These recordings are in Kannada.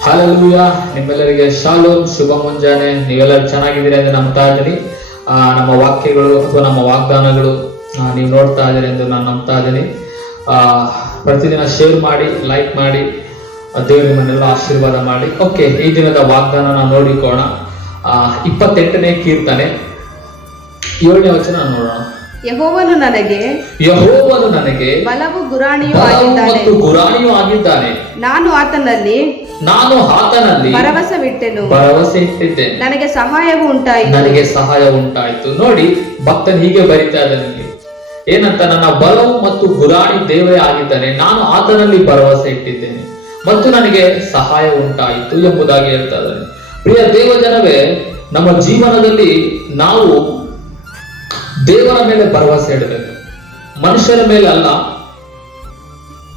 ಹಾಲೆಲೂಯ ನಿಮ್ಮೆಲ್ಲರಿಗೆ ಶಾಲೋಮ್ ಶುಭ ಮುಂಜಾನೆ. ನೀವೆಲ್ಲರೂ ಚೆನ್ನಾಗಿದ್ದೀರಿ ಎಂದು ನಂಬ್ತಾ ಇದ್ದೀನಿ. ನಮ್ಮ ವಾಕ್ಯಗಳು ಅಥವಾ ನಮ್ಮ ವಾಗ್ದಾನಗಳು ನೀವು ನೋಡ್ತಾ ಇದ್ದೀರಿ ಎಂದು ನಾನು ನಂಬ್ತಾ ಇದ್ದೀನಿ. ಆ, ಪ್ರತಿದಿನ ಶೇರ್ ಮಾಡಿ ಲೈಕ್ ಮಾಡಿ ದೇವರು ನಿಮ್ಮನ್ನೆಲ್ಲ ಆಶೀರ್ವಾದ ಮಾಡಿ. ಓಕೆ ಈ ದಿನದ ವಾಗ್ದಾನ ನೋಡಿಕೋಣ ಇಪ್ಪತ್ತೆಂಟನೇ ಕೀರ್ತನೆ. ಏಳನೇ ವಚನ ನೋಡೋಣ. ಯಹೋವನು ನನಗೆ ಯಹೋವನು ನನಗೆ ಬಲವು ಗುರಾಣಿಯೂ ಆಗಿದ್ದಾನೆ. ಗುರಾಣಿಯೂ ಆಗಿದ್ದಾನೆ. ನಾನು ಆತನಲ್ಲಿ ನಾನು ಆತನಲ್ಲಿ ಭರವಸವಿಟ್ಟೆನು ಭರವಸೆ ಇಟ್ಟಿದ್ದೇನೆ. ನನಗೆ ಸಹಾಯವು ಉಂಟಾಯಿತು. ನನಗೆ ಸಹಾಯ ಉಂಟಾಯಿತು. ನೋಡಿ ಭಕ್ತನ್ ಹೀಗೆ ಬರಿತಾ ಇದ್ದಾನೆ. ಏನಂತ ನನ್ನ ಬಲವು ಮತ್ತು ಗುರಾಣಿ ದೇವರೇ ಆಗಿದ್ದಾನೆ. ನಾನು ಆತನಲ್ಲಿ ಭರವಸೆ ಇಟ್ಟಿದ್ದೇನೆ ಮತ್ತು ನನಗೆ ಸಹಾಯ ಉಂಟಾಯಿತು ಎಂಬುದಾಗಿ ಹೇಳ್ತಾ ಇದ್ದಾನೆ. ಪ್ರಿಯ ದೇವಜನವೇ ನಮ್ಮ ಜೀವನದಲ್ಲಿ ನಾವು ದೇವರ ಮೇಲೆ ಭರವಸೆ ಇಡಬೇಕು. ಮನುಷ್ಯರ ಮೇಲೆ ಅಲ್ಲ,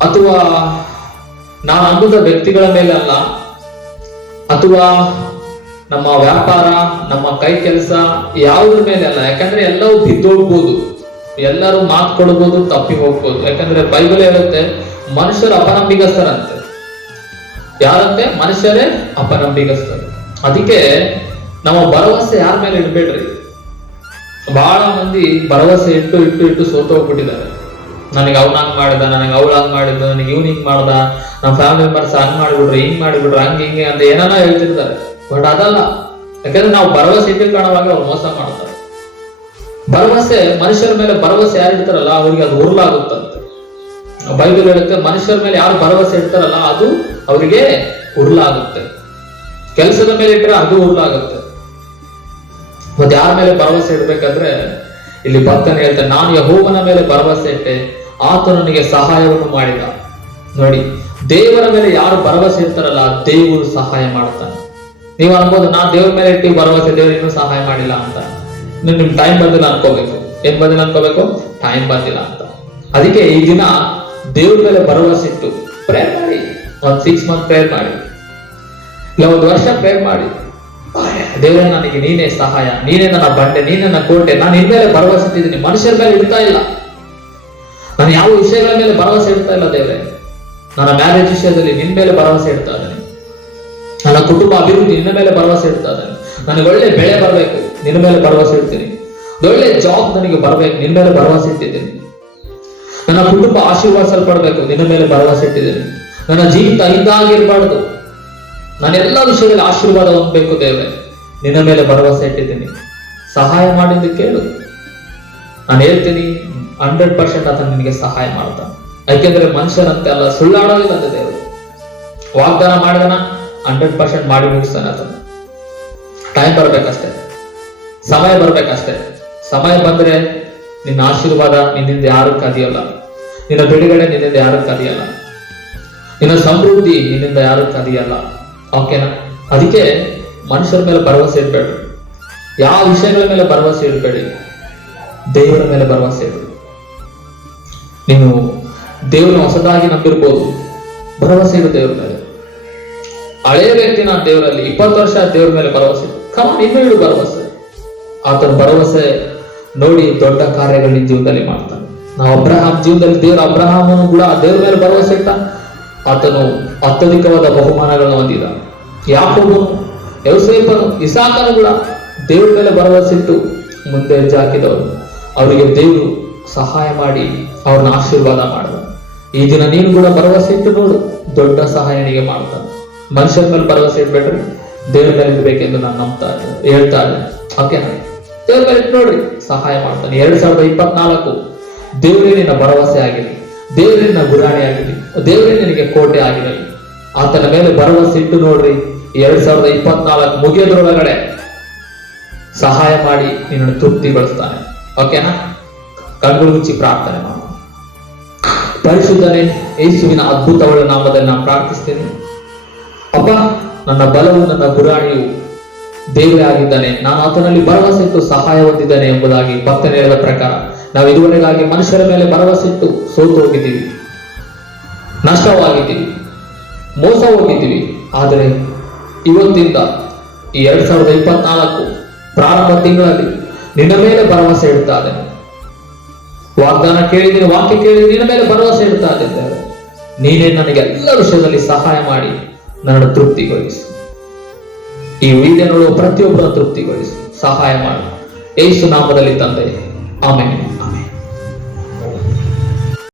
ಅಥವಾ ನಾವು ನಂಬಿದ ವ್ಯಕ್ತಿಗಳ ಮೇಲೆ ಅಲ್ಲ, ಅಥವಾ ನಮ್ಮ ವ್ಯಾಪಾರ, ನಮ್ಮ ಕೈ ಕೆಲಸ ಯಾವುದ್ರ ಮೇಲೆ ಅಲ್ಲ. ಯಾಕಂದ್ರೆ ಎಲ್ಲವೂ ಬಿದ್ದೋಗ್ಬೋದು. ಎಲ್ಲರೂ ಮಾತು ಕೊಡ್ಬೋದು, ತಪ್ಪಿ ಹೋಗ್ಬೋದು. ಯಾಕಂದ್ರೆ ಬೈಬಲ್ ಹೇಳುತ್ತೆ, ಮನುಷ್ಯರು ಅಪನಂಬಿಗಸ್ತರಂತೆ. ಯಾರಂತೆ? ಮನುಷ್ಯರೇ ಅಪನಂಬಿಗಸ್ತರು. ಅದಕ್ಕೆ ನಮ್ಮ ಭರವಸೆ ಯಾರ ಮೇಲೆ ಇಡ್ಬೇಡ್ರಿ? ಬಹಳ ಮಂದಿ ಭರವಸೆ ಇಟ್ಟು ಇಟ್ಟು ಇಟ್ಟು ಸೋತು ಹೋಗ್ಬಿಟ್ಟಿದ್ದಾರೆ ನನಗೆ ಅವ್ನ ಹಂಗ್ ಮಾಡಿದ, ನನಗೆ ಅವಳು ಹಂಗ್ ಮಾಡಿದ್ದ, ನನಗೆ ಇವ್ನ ಹಿಂಗ್ ಮಾಡ್ದ ನಮ್ಮ ಫ್ಯಾಮಿಲಿ ಮೆಂಬರ್ಸ್ ಹಂಗ್ ಮಾಡಿಬಿಟ್ರು, ಹಿಂಗ್ ಮಾಡಿಬಿಟ್ರು, ಹಂಗ ಹಿಂಗೆ ಅಂತ ಏನಾನ ಹೇಳ್ತಿರ್ತಾರೆ. ಬಟ್ ಅದಲ್ಲ, ಯಾಕಂದ್ರೆ ನಾವು ಭರವಸೆ ಇಟ್ಟಿರ್ಕೊಳ್ಳುವಾಗ ಅವ್ರು ಮೋಸ ಮಾಡ್ತಾರೆ. ಭರವಸೆ, ಮನುಷ್ಯರ ಮೇಲೆ ಭರವಸೆ ಯಾರು ಇಡ್ತಾರಲ್ಲ, ಅವ್ರಿಗೆ ಅದು ಉರುಳಾಗುತ್ತಂತೆ ಬೈಬಲ್ ಹೇಳುತ್ತೆ, ಮನುಷ್ಯರ ಮೇಲೆ ಯಾರು ಭರವಸೆ ಇಡ್ತಾರಲ್ಲ, ಅದು ಅವರಿಗೆ ಉರುಳಾಗುತ್ತೆ ಕೆಲಸದ ಮೇಲೆ ಇಟ್ಟರೆ ಅದು ಉರುಳಾಗುತ್ತೆ ಮತ್ತೆ ಯಾರ ಮೇಲೆ ಭರವಸೆ ಇಡ್ಬೇಕಂದ್ರೆ ಇಲ್ಲಿ ಭಕ್ತನ ಹೇಳ್ತಾನೆ ನಾನು ಯಹೋವನ ಮೇಲೆ ಭರವಸೆ ಇಟ್ಟೆ ಆತ ನನಗೆ ಸಹಾಯವನ್ನು ಮಾಡಿದ. ನೋಡಿ, ದೇವರ ಮೇಲೆ ಯಾರು ಭರವಸೆ ಇರ್ತಾರಲ್ಲ ದೇವರು ಸಹಾಯ ಮಾಡ್ತಾನೆ. ನೀವು ಅನ್ಬೋದು, ನಾ ದೇವ್ರ ಮೇಲೆ ಇಟ್ಟು ಭರವಸೆ, ದೇವ್ರು ಇನ್ನೂ ಸಹಾಯ ಮಾಡಿಲ್ಲ ಅಂತ. ಇನ್ನು ನಿಮ್ ಟೈಮ್ ಬಂದಿಲ್ಲ ಅನ್ಕೋಬೇಕು. ಏನ್ ಬಂದಿಲ್ಲ ಅನ್ಕೋಬೇಕು? ಟೈಮ್ ಬಂದಿಲ್ಲ ಅಂತ. ಅದಕ್ಕೆ ಈ ದಿನ ದೇವ್ರ ಮೇಲೆ ಭರವಸೆ ಇಟ್ಟು ಪ್ರೇರ್ ಮಾಡಿ. ಒಂದ್ ಸಿಕ್ಸ್ ಮಂತ್ ಪ್ರೇರ್ ಮಾಡಿ. ಇಲ್ಲ, ಒಂದು ವರ್ಷ ಪ್ರೇರ್ ಮಾಡಿ. ದೇವರೇ, ನನಗೆ ನೀನೇ ಸಹಾಯ, ನೀನೇ ನನ್ನ ಬಂಡೆ, ನೀನೇ ನನ್ನ ಕೋಟೆ. ನಾನು ಇನ್ಮೇಲೆ ಭರವಸೆ ಇದ್ದೀನಿ ಮನುಷ್ಯರ ಮೇಲೆ ಇಡ್ತಾ ಇಲ್ಲ. ನಾನು ಯಾವ ವಿಷಯಗಳ ಮೇಲೆ ಭರವಸೆ ಇಡ್ತಾ ಇಲ್ಲ ದೇವರೇ. ನನ್ನ ಮ್ಯಾರೇಜ್ ವಿಷಯದಲ್ಲಿ ನಿನ್ ಮೇಲೆ ಭರವಸೆ ಇಡ್ತಾ ಇದ್ದೇನೆ. ನನ್ನ ಕುಟುಂಬ ಅಭಿವೃದ್ಧಿ ನಿನ್ನ ಮೇಲೆ ಭರವಸೆ ಇಡ್ತಾ ಇದ್ದೇನೆ. ನನಗೆ ಒಳ್ಳೆ ಬೆಳೆ ಬರಬೇಕು, ನಿನ್ನ ಮೇಲೆ ಭರವಸೆ ಇಡ್ತೀನಿ. ಒಳ್ಳೆ ಜಾಬ್ ನನಗೆ ಬರಬೇಕು, ನಿನ್ನ ಮೇಲೆ ಭರವಸೆ ಇಟ್ಟಿದ್ದೀನಿ. ನನ್ನ ಕುಟುಂಬ ಆಶೀರ್ವಾದಿಸಲ್ಪಡ್ಬೇಕು, ನಿನ್ನ ಮೇಲೆ ಭರವಸೆ ಇಟ್ಟಿದ್ದೀನಿ. ನನ್ನ ಜೀವಿತ ಇದ್ದಾಗಿರ್ಬಾರ್ದು. ನಾನು ಎಲ್ಲ ವಿಷಯದಲ್ಲಿ ಆಶೀರ್ವಾದ ಹೊಂದಬೇಕು ದೇವೇ ನಿನ್ನ ಮೇಲೆ ಭರವಸೆ ಇಟ್ಟಿದ್ದೀನಿ. ಸಹಾಯ ಮಾಡಿದ್ದು ಕೇಳು. ನಾನು ಹೇಳ್ತೀನಿ ಹಂಡ್ರೆಡ್ ಪರ್ಸೆಂಟ್ ಆತ ನಿನಗೆ ಸಹಾಯ ಮಾಡ್ತಾನೆ. ಯಾಕೆಂದ್ರೆ ಮನುಷ್ಯರಂತೆ ಅಲ್ಲ, ಸುಳ್ಳಾಡೋದಿಲ್ಲ ಅಂತ ದೇವರು. ವಾಗ್ದಾನ ಮಾಡಿದನ ಹಂಡ್ರೆಡ್ ಪರ್ಸೆಂಟ್ ಮಾಡಿ ಮುಗಿಸ್ತಾನೆ ಆತನ. ಟೈಮ್ ಬರ್ಬೇಕಷ್ಟೇ. ಸಮಯ ಬರ್ಬೇಕಷ್ಟೇ. ಸಮಯ ಬಂದ್ರೆ ನಿನ್ನ ಆಶೀರ್ವಾದ ನಿನ್ನಿಂದ ಯಾರು ಕದಿಯಲ್ಲ. ನಿನ್ನ ಬಿಡುಗಡೆ ನಿನ್ನಿಂದ ಯಾರು ಕದಿಯಲ್ಲ. ನಿನ್ನ ಸಮೃದ್ಧಿ ನಿನ್ನಿಂದ ಯಾರು ಕದಿಯಲ್ಲ. ಓಕೆನಾ? ಅದಕ್ಕೆ ಮನುಷ್ಯರ ಮೇಲೆ ಭರವಸೆ ಇಡಬೇಡ್ರಿ ಯಾವ ವಿಷಯಗಳ ಮೇಲೆ ಭರವಸೆ ಇಡಬೇಡಿ ದೇವರ ಮೇಲೆ ಭರವಸೆ ಇಡು ನೀನು ದೇವರನ್ನ ಹೊಸದಾಗಿ ನಂಬಿರ್ಬೋದು. ಭರವಸೆ ಇಡು ದೇವರ ಮೇಲೆ. ಹಳೆಯ ವ್ಯಕ್ತಿ ನಾನು ದೇವರಲ್ಲಿ ಇಪ್ಪತ್ತು ವರ್ಷ ದೇವರ ಮೇಲೆ ಭರವಸೆ ಕಮ ಇನ್ನೂ ಇಡು ಭರವಸೆ. ಆತನ ಭರವಸೆ ನೋಡಿ ದೊಡ್ಡ ಕಾರ್ಯಗಳು ನಿನ್ ಜೀವನದಲ್ಲಿ ಮಾಡ್ತಾನೆ. ನಾವು ಅಬ್ರಹಾಂ ಜೀವನದಲ್ಲಿ ದೇವರ ಅಬ್ರಹಾಮನು ಕೂಡ ದೇವರ ಮೇಲೆ ಭರವಸೆ ಇಟ್ಟ. ಆತನು ಅತ್ಯಧಿಕವಾದ ಬಹುಮಾನಗಳನ್ನು ಹೊಂದಿದ. ಯಾಕೋಬನು ಯೌಸೇಪನು ಇಸಾಕನು ಕೂಡ ದೇವರ ಮೇಲೆ ಭರವಸೆ ಇಟ್ಟು ಮುಂದೆ ಜಾಕಿದವರು ಅವರಿಗೆ ದೇವರು ಸಹಾಯ ಮಾಡಿ ಅವ್ರನ್ನ ಆಶೀರ್ವಾದ ಮಾಡಿದ ಈ ದಿನ ನೀನು ಕೂಡ ಭರವಸೆ ಇಟ್ಟು ನೋಡು, ದೊಡ್ಡ ಸಹಾಯ ನಿನಗೆ ಮಾಡ್ತಾನೆ ಮನುಷ್ಯರ ಮೇಲೆ ಭರವಸೆ ಇಟ್ಬಿಟ್ರೆ ದೇವ್ರ ಮೇಲೆ ಇಡ್ಬೇಕೆಂದು ನಾನು ನಂಬ್ತಾ ಹೇಳ್ತಾ ಇದ್ದೇನೆ ಓಕೆನಾ ದೇವ್ರ ಮೇಲೆ ಇಟ್ಟು ನೋಡ್ರಿ, ಸಹಾಯ ಮಾಡ್ತಾನೆ. ಎರಡ್ ಸಾವಿರದ ಇಪ್ಪತ್ನಾಲ್ಕು, ದೇವರೇ ನಿನ್ನ ಭರವಸೆ ಆಗಿರಲಿ. ದೇವರೇ ಗುರಾಣಿ ಆಗಿರಲಿ ದೇವರೇ ನಿನಗೆ ಕೋಟೆ ಆಗಿರಲಿ ಆತನ ಮೇಲೆ ಭರವಸೆ ಸಿಟ್ಟು ನೋಡ್ರಿ. ಎರಡ್ ಸಾವಿರದ ಇಪ್ಪತ್ನಾಲ್ಕು ಮುಗಿಯೋದ್ರೊಳಗಡೆ ಸಹಾಯ ಮಾಡಿ ನಿನ್ನನ್ನು ತೃಪ್ತಿಗೊಳಿಸ್ತಾನೆ. ಓಕೆನಾ ಕಣ್ಗಳು ಮುಚ್ಚಿ ಪ್ರಾರ್ಥನೆ ಮಾಡೋಣ. ಪರಿಶುದ್ಧನೆ, ಯೇಸುವಿನ ಅದ್ಭುತವಳ ನಾಮದಲ್ಲಿ ನಾನು ಪ್ರಾರ್ಥಿಸ್ತೇನೆ. ಅಪ್ಪ, ನನ್ನ ಬಲವು, ನನ್ನ ಗುರಾಣಿಯು ದೇವರೇ ಆಗಿದ್ದಾನೆ ನಾನು ಆತನಲ್ಲಿ ಭರವಸೆ ಸಹಾಯ ಹೊಂದಿದ್ದಾನೆ ಎಂಬುದಾಗಿ ಭಕ್ತನೇಳದ ಪ್ರಕಾರ ನಾವು ಇದುವರೆಗಾಗಿ ಮನುಷ್ಯರ ಮೇಲೆ ಭರವಸೆ ಇಟ್ಟು ಸೋತು ಹೋಗಿದ್ದೀವಿ. ನಷ್ಟವಾಗಿದ್ದೀವಿ. ಮೋಸ ಹೋಗಿದ್ದೀವಿ. ಆದರೆ ಇವತ್ತಿಂದ ಈ ಎರಡ್ ಸಾವಿರದ ಇಪ್ಪತ್ನಾಲ್ಕು ಪ್ರಾರಂಭ ತಿಂಗಳಲ್ಲಿ ನಿನ್ನ ಮೇಲೆ ಭರವಸೆ ಇಡ್ತಾ ಇದೆ ವಾಗ್ದಾನ ಕೇಳಿದ್ದೀನಿ, ವಾಕ್ಯ ಕೇಳಿದ್ದೀನಿ, ನಿನ್ನ ಮೇಲೆ ಭರವಸೆ ಇಡ್ತಾ ಇದ್ದೇವೆ ನೀನೇ ನನಗೆ ಎಲ್ಲ ವಿಷಯದಲ್ಲಿ ಸಹಾಯ ಮಾಡಿ ನನ್ನನ್ನು ತೃಪ್ತಿಗೊಳಿಸು. ಈ ವಿಡಿಯೋ ನೋಡುವ ಪ್ರತಿಯೊಬ್ಬರ ತೃಪ್ತಿಗೊಳಿಸಿ. ಸಹಾಯ ಮಾಡಿ. ಏಸು ನಾಮದಲ್ಲಿ ತಂದೆ. ಆಮೇಲೆ